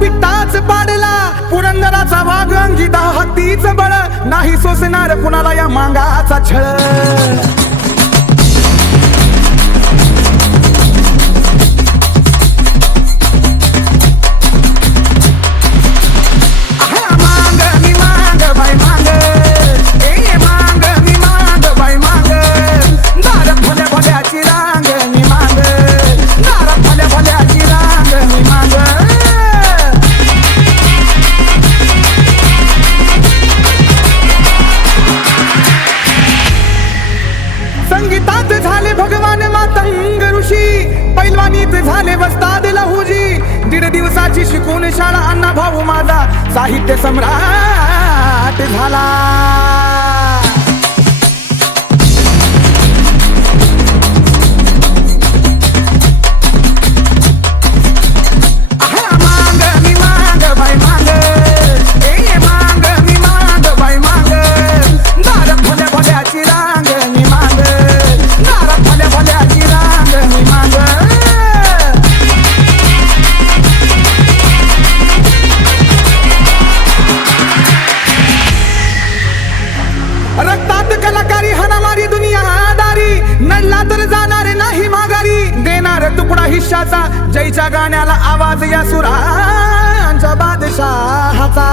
पिट्टाच पाडला पुरंदराचा वाघ अंगी हत्तीच बळ नाही सोसणार कुणाला या मांगाचा छळ संगीतात झाले भगवान मातंग ऋषी पैलवानीत झाले वस्ताद लहुजी 1.5 दिवसाची शिकून शाळा अण्णा भाऊ माझा साहित्य सम्राट झाला रक्तात कलाकारी हाणामारी दुनियादारी नडला तर जाणारे नाही माघारी देणार तुकडा हिश्शाचा जयच्या गाण्याला आवाज या सुरांच्या बादशाहाचा